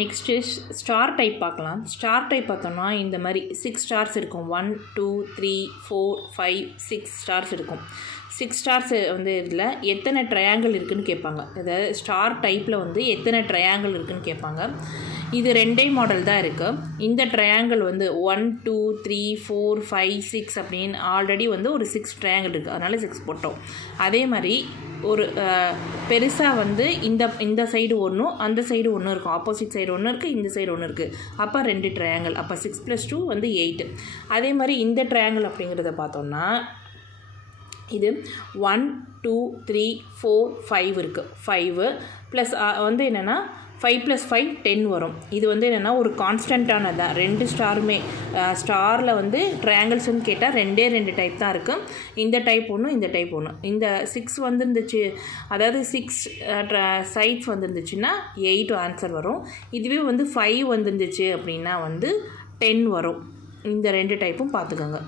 Next star type பார்க்கலாம். Star type பார்த்தோம்னா இந்த மாதிரி 6 ஸ்டார்ஸ் இருக்கும். 1 2 3 4 5 6 ஸ்டார்ஸ் இருக்கும். 6 ஸ்டார்ஸ் வந்து இதில் எத்தனை ட்ரையாங்கிள் இருக்குதுன்னு கேட்பாங்க. அதாவது ஸ்டார் டைப்பில் வந்து எத்தனை ட்ரையாங்கிள் இருக்குதுன்னு கேட்பாங்க. இது 2 மாடல் தான் இருக்குது. இந்த ட்ரையாங்கிள் வந்து 1 2 3 4 5 6 அப்படின்னு ஆல்ரெடி வந்து ஒரு 6 ட்ரையாங்கிள் இருக்குது, அதனால் 6 போட்டோம். அதே மாதிரி ஒரு பெருசாக வந்து இந்த சைடு ஒன்றும் அந்த சைடு ஒன்று இருக்கும். ஆப்போசிட் சைடு ஒன்று இருக்குது, இந்த சைடு ஒன்று இருக்குது. அப்போ 2 ட்ரையாங்கிள். அப்போ 6 + 2 வந்து 8. அதே மாதிரி இந்த ட்ரையாங்கிள் அப்படிங்கிறத பார்த்தோம்னா இது 1 2 3 4 5 இருக்குது. 5 ப்ளஸ் வந்து என்னென்னா 5 + 5 10 வரும். இது வந்து என்னென்னா ஒரு கான்ஸ்டண்ட்டானது தான். 2 ஸ்டாருமே ஸ்டாரில் வந்து ட்ரையாங்கிள்ஸ்ன்னு கேட்டால் 2 டைப் தான் இருக்குது. இந்த டைப் ஒன்று, இந்த டைப் ஒன்று. இந்த 6 வந்துருந்துச்சு, அதாவது 6 சைட்ஸ் வந்துருந்துச்சுன்னா 8 ஆன்சர் வரும். இதுவே வந்து 5 வந்துருந்துச்சு அப்படின்னா வந்து 10 வரும். இந்த 2 டைப்பும் பார்த்துக்கோங்க.